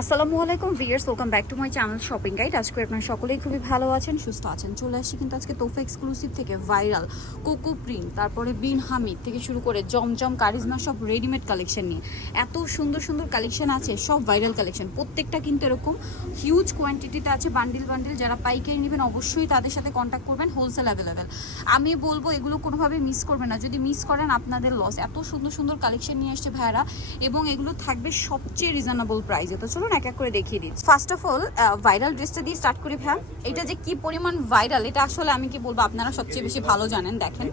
আসসালামু আলাইকুম viewers welcome back to my channel shopping guide আজকে আপনারা সকলেই খুবই ভালো আছেন, সুস্থ আছেন। চলে আসি কিন্তু আজকে তোফা এক্সক্লুসিভ থেকে ভাইরাল কোকো প্রিন্ট তারপরে বিন হামিদ থেকে শুরু করে জমজম কারিজমা সব রেডিমেড কালেকশন নিয়ে। এত সুন্দর সুন্দর কালেকশন আছে, সব ভাইরাল কালেকশন প্রত্যেকটা কিন্তু এরকম হিউজ কোয়ান্টিটিতে আছে বান্ডিল বান্ডিল যারা পাইকারি নেবেন অবশ্যই তাদের সাথে কন্ট্যাক্ট করবেন হোলসেল অ্যাভেলেবেল আমি বলব এগুলো কোনোভাবে মিস করবেন না। যদি মিস করেন আপনাদের লস এত সুন্দর সুন্দর কালেকশন নিয়ে আসছে ভাইয়ারা, এবং এগুলো থাকবে সবচেয়ে রিজনেবল প্রাইসে তো চলুন এক এক করে দেখিয়ে দিচ্ছি। ফার্স্ট অফ অল ভাইরাল ড্রেসটা দিয়ে স্টার্ট করি ভ্যাম এটা যে কি পরিমাণ ভাইরাল এটা আসলে আমি কি বলব আপনারা সবচেয়ে বেশি ভালো জানেন দেখেন।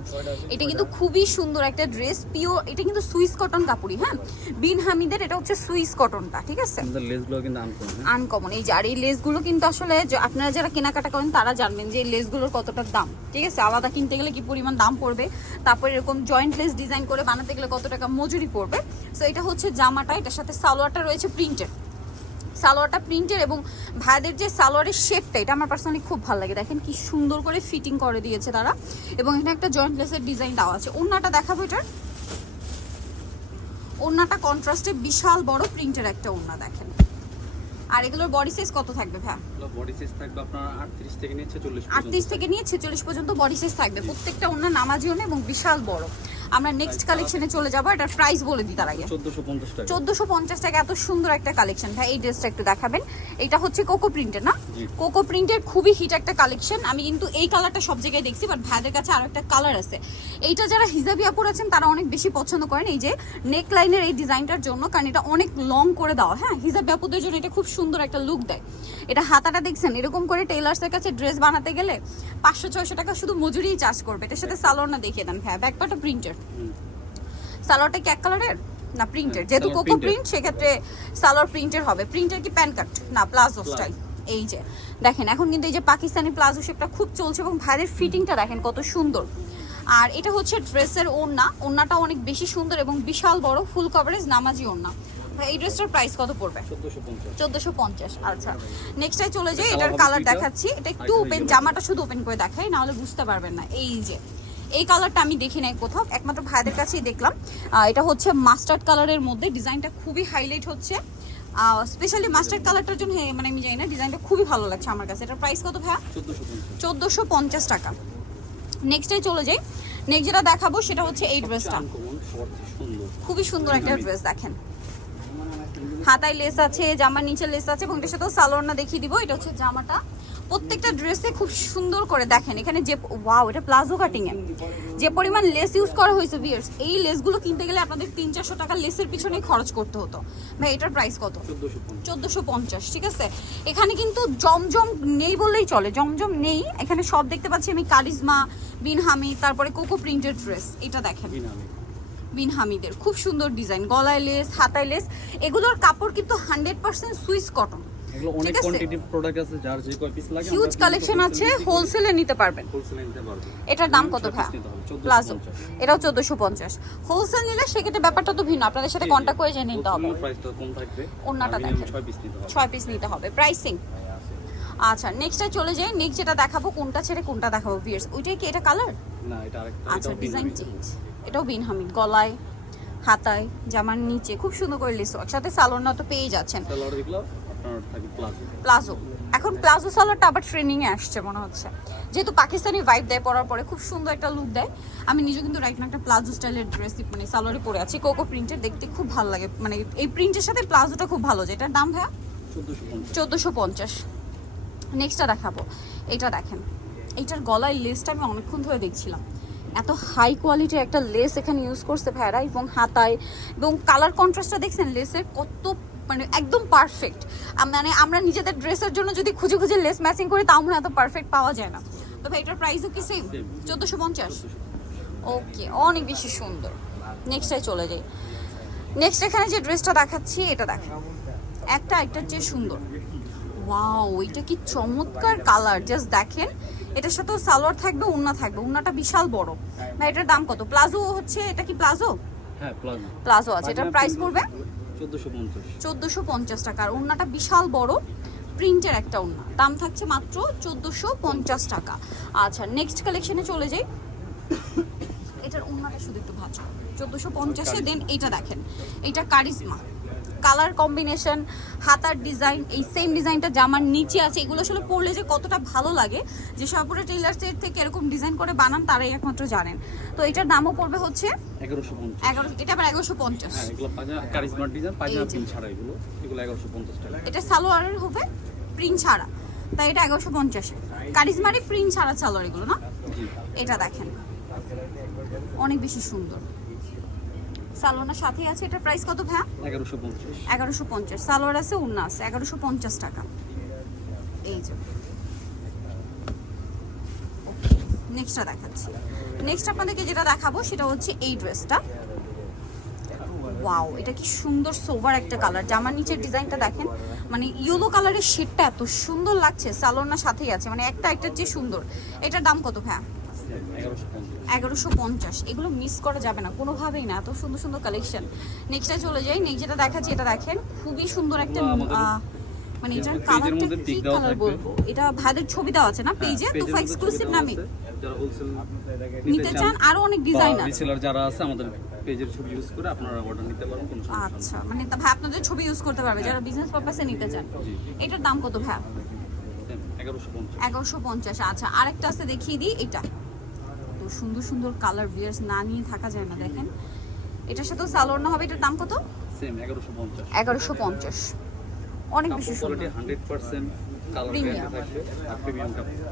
এটা কিন্তু খুবই সুন্দর একটা ড্রেস পিও এটা কিন্তু সুইস কটন কাপড়ই হ্যাঁ? বিন হামিদের এটা হচ্ছে সুইস কটনটা ঠিক আছে? আনকমন আনকমন এই যে আর এই লেসগুলো কিন্তু আসলে আপনারা যারা কেনাকাটা করেন তারা জানবেন যে এই লেসগুলোর কতটা দাম ঠিক আছে? আলাদা কিনতে গেলে কি পরিমাণ দাম পড়বে? তারপর এরকম জয়েন্ট লেস ডিজাইন করে বানাতে গেলে কত টাকা মজুরি পড়বে? সো এটা হচ্ছে জামাটা এটার সাথে সালোয়ারটা রয়েছে প্রিন্টেড সালোয়ারটা প্রিন্টের এবং ভাইদের যে সালোয়ারের শেপটা এটা আমার পার্সোনালি খুব ভালো লাগে। দেখেন কি সুন্দর করে ফিটিং করে দিয়েছে তারা। এবং এখানে একটা জয়েন্ট লেসের ডিজাইন দেওয়া আছে। ওড়নাটা দেখাবো এটার। ওড়নাটা কন্ট্রাস্টে বিশাল বড় প্রিন্টের একটা ওড়না দেখেন। আর এগুলোর বডি সাইজ কত থাকবে ভ্যা বডি সাইজ থাকবে আপনার 38 থেকে নিয়ে 46 আটত্রিশ থেকে নিয়ে ছেচল্লিশ পর্যন্ত বডি সাইজ থাকবে। প্রত্যেকটা অন্য নামাজি ওনে এবং বিশাল বড়। আমরা নেক্সট কালেকশনে চলে যাব এটার প্রাইস বলে দিই তার আগে। 1450 টাকা। চোদ্দোশো পঞ্চাশ টাকা এত সুন্দর একটা কালেকশন ভাই এই ড্রেসটা একটু দেখাবেন। এটা হচ্ছে কোকো প্রিন্টের না? কোকো প্রিন্টের খুবই হিট একটা কালেকশন আমি কিন্তু এই কালারটা সব জায়গায় দেখছি বাট ভাইদের কাছে আরও একটা কালার আছে। এইটা যারা হিজাবিয়া পরেছেন তারা অনেক বেশি পছন্দ করেন এই যে নেক লাইনের এই ডিজাইনটার জন্য কারণ এটা অনেক লং করে দেওয়া। হ্যাঁ হিজাবি আপুদের জন্য এটা খুব সুন্দর একটা লুক দেয়। এটা হাতাটা দেখছেন? এরকম করে টেলার্সের কাছে ড্রেস বানাতে গেলে পাঁচশো ছয়শো টাকা শুধু মজুরিই চার্জ করবে। এটার সাথে সালোয়ার না দেখিয়ে দেন ভাই ব্যাকপাটা প্রিন্টের। সালোয়ারটা কি এক কালারের? না প্রিন্টের হ্যাঁ, যেহেতু কোকো প্রিন্ট সেক্ষেত্রে সালোয়ার প্রিন্টের হবে। প্রিন্টের কি প্যান কাট না প্লাজো স্টাইল এই যে দেখেন এখন কিন্তু এই যে পাকিস্তানি প্লাজো শেপটা খুব চলছে এবং ভাইয়ের ফিটিংটা দেখেন কত সুন্দর। আর এটা হচ্ছে ড্রেসের ওড়না। ওড়নাটা অনেক বেশি সুন্দর এবং বিশাল বড় ফুল কভারেজ নামাজি ওড়না। এই ড্রেসটার প্রাইস কত পড়বে? 1450 চোদ্দোশো পঞ্চাশ আচ্ছা। নেক্সটে চলে যাই এটার কালার দেখাচ্ছি। এটা একটু ওপেন জামাটা শুধু ওপেন করে দেখাই নাহলে বুঝতে পারবেন না। এই যে এই কালারটা আমি দেখি নাই কোথাও একমাত্র ভাইদের কাছেই দেখলাম। এটা হচ্ছে মাস্টার্ড কালারের মধ্যে ডিজাইনটা খুবই হাইলাইট হচ্ছে। স্পেশালি মাস্টার্ড কালারটার জন্য মানে আমি জানি না ডিজাইনটা খুবই ভালো লাগছে আমার কাছে। এটার প্রাইস কত ভাইয়া? চোদ্দোশো পঞ্চাশ টাকা। নেক্সটে চলে যাই। নেক্সট যেটা দেখাবো সেটা হচ্ছে এই ড্রেসটা খুবই সুন্দর একটা ড্রেস দেখেন। হাতায় লেস আছে জামার নিচে লেস আছে এবং এটার সাথেও সালোয়ারনা দেখিয়ে দিব। এটা হচ্ছে জামাটা। প্রত্যেকটা ড্রেসে খুব সুন্দর করে দেখেন এখানে যে ওয়াও এটা প্লাজো কাটিং এ। যে পরিমাণ লেস ইউজ করা হয়েছে বিয়ার্স এই লেসগুলো কিনতে গেলে আপনাদের তিন চারশো টাকা লেসের পিছনে খরচ করতে হতো। ভাই এটার প্রাইস কত? 1450 চোদ্দোশো পঞ্চাশ ঠিক আছে? এখানে কিন্তু জমজম নেই বললেই চলে জমজম নেই। এখানে সব দেখতে পাচ্ছি আমি কারিজমা বিন হামিদ তারপরে কোকো প্রিন্টেড ড্রেস এটা দেখেন। বিন হামিদের। খুব সুন্দর ডিজাইন গলায় লেস হাতায় লেস এগুলোর কাপড় কিন্তু হান্ড্রেড পার্সেন্ট সুইস কটন। এগুলো অনেক ঠিক আছে। কোয়ান্টিটি প্রোডাক্ট আছে যার যে কয় পিস লাগে হিউজ কালেকশন আছে হোলসেলে নিতে পারবেন। হোলসেলে নিতে পারবে। এটার দাম কত ভাই piece নিতে হবে, 1450 প্লাজো এটাও চোদ্দোশো পঞ্চাশ। হোলসেল নিলে সেক্ষেত্রে ব্যাপারটা তো ভিন্ন। আপনাদের সাথে করে জেনে নিতে হবে। কম থাকবে দেখেন। পিস নিতে হবে। ছয় পিস নিতে হবে। প্রাইসিং হ্যাঁ। আচ্ছা নেক্সটে চলে যাই। নেক্সট যেটা দেখাবো কোনটা ছেড়ে কোনটা দেখাবো ওইটাই কি এটা কালার না এটা আরেকটা আচ্ছা ডিজাইন চেঞ্জ এটাও বিন হামিদ গলায় হাতায় জামার নিচে খুব সুন্দর করে লিসো একসাথে সালোয়ারটা তো পেয়ে যাচ্ছেন। প্লাজো এখন প্লাজো সালোয়ারটা আবার ট্রেনিং এ আসছে মনে হচ্ছে। যেহেতু পাকিস্তানি ভাইব দেয় পরার পরে খুব সুন্দর একটা লুক দেয়। আমি নিজে কিন্তু রাইট একটা প্লাজো স্টাইলের ড্রেস মানে সালোয়ারে পরে আছি। কোকো প্রিন্টের দেখতে খুব ভালো লাগে। মানে এই প্রিন্টের সাথে প্লাজোটা খুব ভালো। যায় এটার দাম ভাইয়া? 1450 চোদ্দোশো পঞ্চাশ। নেক্সটটা দেখাবো। এটা দেখেন। এইটার গলায় লেসটা আমি অনেকক্ষণ ধরে দেখছিলাম। এত হাই কোয়ালিটির একটা লেস এখানে ইউজ করছে ভাইরা এবং হাতায় এবং কালার কন্ট্রাস্টটা দেখছেন লেসের কত মানে একদম পারফেক্ট মানে আমরা নিজেদের ড্রেসের জন্য যদি খুঁজে খুঁজে লেস ম্যাচিং করি তাও মনে এত পারফেক্ট পাওয়া যায় না। তবে এটার প্রাইসও কি সেম. চোদ্দোশো পঞ্চাশ? ওকে অনেক বেশি সুন্দর। নেক্সটটাই চলে যাই। নেক্সট এখানে যে ড্রেসটা দেখাচ্ছি এটা দেখেন একটা একটার চেয়ে সুন্দর। ওয়াও এটা কি চমৎকার কালার জাস্ট দেখেন। এটার সাথেও সালোয়ার থাকবে উন্না থাকবে। উন্নাটা বিশাল বড়। ভাই এটার দাম কত? প্লাজো হচ্ছে এটা কি প্লাজো হ্যাঁ প্লাজো প্লাজো আছে। এটার প্রাইস পড়বে? 1450 চোদ্দোশো পঞ্চাশ টাকা। আর উন্নাটা বিশাল বড় প্রিন্টের একটা উন্না। দাম থাকছে মাত্র চোদ্দোশো পঞ্চাশ টাকা। আচ্ছা নেক্সট কালেকশনে চলে যাই। এটার উন্নাটা শুধু একটু ভাজ। চোদ্দোশো পঞ্চাশে দেন এটা দেখেন। এটা কারিজমা। কালার কম্বিনেশন হাতার ডিজাইন এই সেম ডিজাইনটা জামার নিচে আছে এগুলো আসলে পরলে যে কতটা ভালো লাগে যে সবরে টেইলার সেট থেকে এরকম ডিজাইন করে বানান তারাই একমাত্র জানেন। তো এটার দামও পড়বে হচ্ছে এটা আবার এগারোশো পঞ্চাশ। হ্যাঁ এটা সালোয়ারের হবে প্রিন্ট ছাড়া। তাই এটা এগারোশো পঞ্চাশে। কারিজমারি প্রিন্ট ছাড়া সালোয়ার এগুলো না? জি। এটা দেখেন। অনেক বেশি সুন্দর। সালোয়ারের সাথে আছে এটার প্রাইস কত ভাইয়া? এগারোশো পঞ্চাশ। সালোয়ার আছে উন্না আছে এগারোশো পঞ্চাশ টাকা। এই যে। নেক্সটটা দেখাচ্ছি। নেক্সট আপনাদেরকে যেটা দেখাবো সেটা হচ্ছে এই ড্রেসটা ওয়াও এটা কি সুন্দর সোভার একটা কালার জামার নিচের ডিজাইনটা দেখেন মানে ইয়েলো কালারের শেডটা এত সুন্দর লাগছে সালোয়ার সাথেই আছে মানে একটা একটা যে সুন্দর। এটার দাম কত ভাইয়া? এগারোশো পঞ্চাশ। এগুলো মিস করা যাবে না কোনোভাবেই না এত সুন্দর সুন্দর কালেকশন নেক্সটে চলে যাই নেক্সট যেটা দেখাচ্ছি এটা দেখেন খুবই সুন্দর একটা মানে এটার কালারটা কি কালার বলব? এটা ভাইদের ছবি দেওয়া আছে না পেজে হ্যাঁ, তো পেজের এক্সক্লুসিভ নামে। নিতে চান আরও অনেক ডিজাইন আছে। যারা আছে আমাদের পেজের ছবি ইউজ করে আপনারা অর্ডার নিতে পারেন কোনো সমস্যা আচ্ছা মানে তা ভাই আপনাদের ছবি ইউজ করতে পারবে যারা বিজনেস পারপাসে নিতে চান। এটার দাম কত ভাই? এগারোশো পঞ্চাশ। এগারোশো পঞ্চাশ আচ্ছা আরেকটা আছে দেখিয়ে দিই এটা। সুন্দর সুন্দর কালার বিয়ার্স না নিয়ে থাকা যায় না দেখেন। এটার সাথেও সালোয়ার না হবে এটার দাম কত? এগারোশো পঞ্চাশ। অনেক বেশি সুন্দর।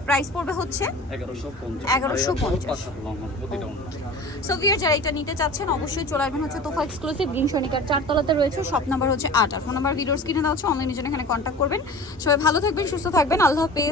প্রাইস পড়বে হচ্ছে? এগারোশো পঞ্চাশ। 1150 পাঁচ হাত লং হবে প্রতিটা অন্য সো ভিয়ার যারা এটা নিতে চাচ্ছেন অবশ্যই চলে আসবেন হচ্ছে তোফা এক্সক্লুসিভ গ্রিন সনিকার চারতলাতে রয়েছে। শপ নাম্বার হচ্ছে আট। আর ফোন নাম্বার দেওয়া হচ্ছে জন্য এখানে কন্ট্যাক্ট করবেন। সবাই ভালো থাকবেন সুস্থ থাকবেন। আল্লাহ হাফেজ।